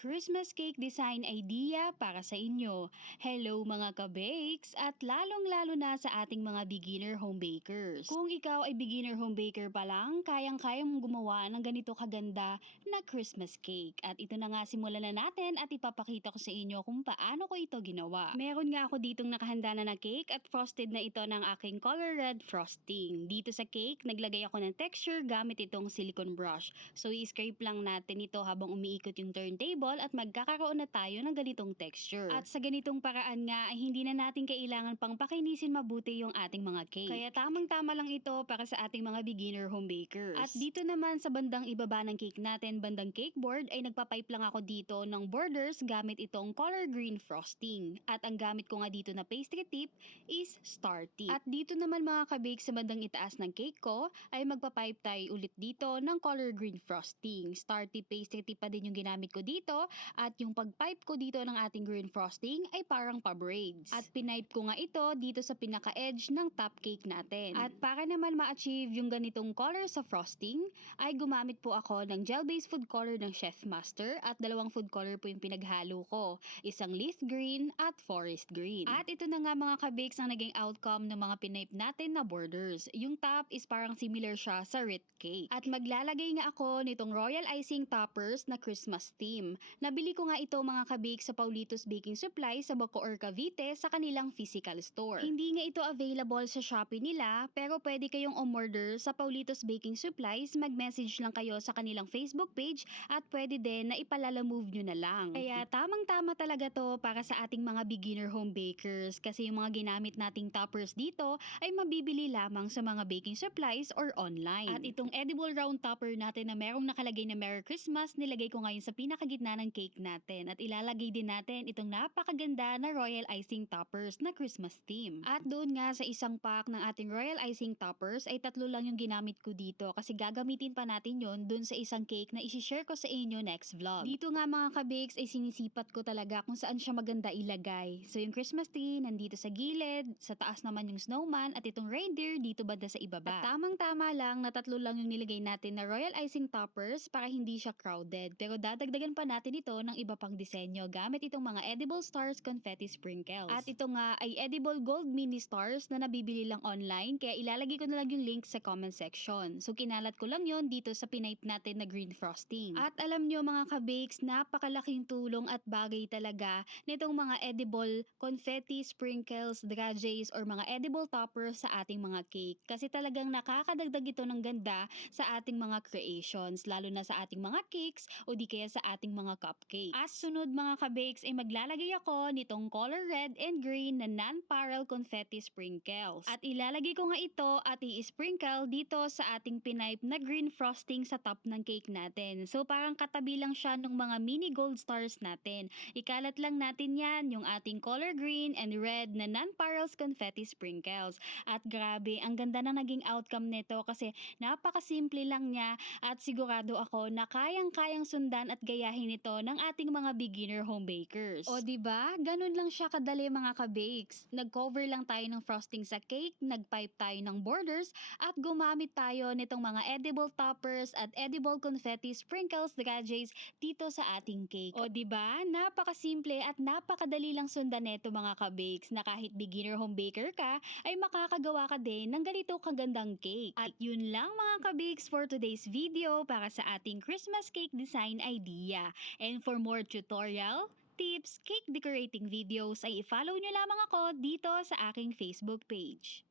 Christmas cake design idea para sa inyo. Hello mga ka-bakes at lalong-lalo na sa ating mga beginner home bakers. Kung ikaw ay beginner home baker pa lang, kayang-kayang mong gumawa ng ganito kaganda na Christmas cake. At ito na nga, simulan na natin at ipapakita ko sa inyo kung paano ko ito ginawa. Meron nga ako ditong nakahanda na cake at frosted na ito ng aking color red frosting. Dito sa cake, naglagay ako ng texture gamit itong silicone brush. So i-scrape lang natin ito habang umiikot yung turntable at magkakaroon na tayo ng ganitong texture. At sa ganitong paraan nga ay hindi na natin kailangan pang pakinisin mabuti yung ating mga cake. Kaya tamang-tama lang ito para sa ating mga beginner home bakers. At dito naman sa bandang ibaba ng cake natin, bandang cake board, ay nagpapipe lang ako dito ng borders gamit itong color green frosting. At ang gamit ko nga dito na pastry tip is star tip. At dito naman mga kabake sa bandang itaas ng cake ko ay magpapipe tayo ulit dito ng color green frosting. Star tip, pastry tip pa din yung ginamit ko dito. At yung pagpipe ko dito ng ating green frosting ay parang pa-braids. At pinipe ko nga ito dito sa pinaka-edge ng top cake natin. At para naman ma-achieve yung ganitong color sa frosting, ay gumamit po ako ng gel-based food color ng Chef Master at dalawang food color po yung pinaghalo ko. Isang leaf green at forest green. At ito na nga mga kabakes ang naging outcome ng mga pinipe natin na borders. Yung top is parang similar siya sa wreath cake. At maglalagay nga ako nitong royal icing toppers na Christmas theme. Nabili ko nga ito mga kabake sa Paulitos Baking Supply sa Bacoor, Cavite sa kanilang physical store. Hindi nga ito available sa Shopee nila pero pwede kayong umorder sa Paulitos Baking Supplies, mag-message lang kayo sa kanilang Facebook page at pwede din na ipalalamove nyo na lang. Kaya tamang-tama talaga to para sa ating mga beginner home bakers kasi yung mga ginamit nating toppers dito ay mabibili lamang sa mga baking supplies or online. At itong edible round topper natin na merong nakalagay na Merry Christmas, nilagay ko ngayon sa pinakagitna ng cake natin at ilalagay din natin itong napakaganda na royal icing toppers na Christmas theme. At doon nga sa isang pack ng ating royal icing toppers ay 3 lang yung ginamit ko dito kasi gagamitin pa natin yon doon sa isang cake na isi-share ko sa inyo next vlog. Dito nga mga kabakes ay sinisipat ko talaga kung saan siya maganda ilagay. So yung Christmas tree nandito sa gilid, sa taas naman yung snowman at itong reindeer dito banda sa ibaba. At tamang-tama lang na 3 lang yung nilagay natin na royal icing toppers para hindi siya crowded. Pero dadagdagan pa natin ito ng iba pang disenyo gamit itong mga edible stars confetti sprinkles. At ito nga ay edible gold mini stars na nabibili lang online kaya ilalagay ko na lang yung link sa comment section. So kinalat ko lang yon dito sa pinipe natin na green frosting. At alam nyo mga kabakes, napakalaking tulong at bagay talaga nitong mga edible confetti sprinkles, dragees or mga edible toppers sa ating mga cake. Kasi talagang nakakadagdag ito ng ganda sa ating mga creations, lalo na sa ating mga cakes o di kaya sa ating mga cupcakes. At sunod mga kabakes ay maglalagay ako nitong color red and green na non-paral confetti sprinkles. At ilalagay ko nga ito at i-sprinkle dito sa ating pinipe na green frosting sa top ng cake natin. So parang katabi lang siya ng mga mini gold stars natin. Ikalat lang natin yan, yung ating color green and red na non-parals confetti sprinkles. At grabe, ang ganda na naging outcome nito kasi napakasimple lang niya at sigurado ako na kayang-kayang sundan at gayahin ito ng ating mga beginner home bakers. O diba? Ganun lang siya kadali mga ka-bakes. Nag-cover lang tayo ng frosting sa cake, nag-pipe tayo ng borders, at gumamit tayo nitong mga edible toppers at edible confetti sprinkles dragees dito sa ating cake. O diba? Napakasimple at napakadali lang sundan neto mga ka-bakes na kahit beginner home baker ka ay makakagawa ka din ng ganito kagandang cake. At yun lang mga ka-bakes for today's video para sa ating Christmas cake design idea. And for more tutorial, tips, cake decorating videos ay i-follow nyo lamang ako dito sa aking Facebook page.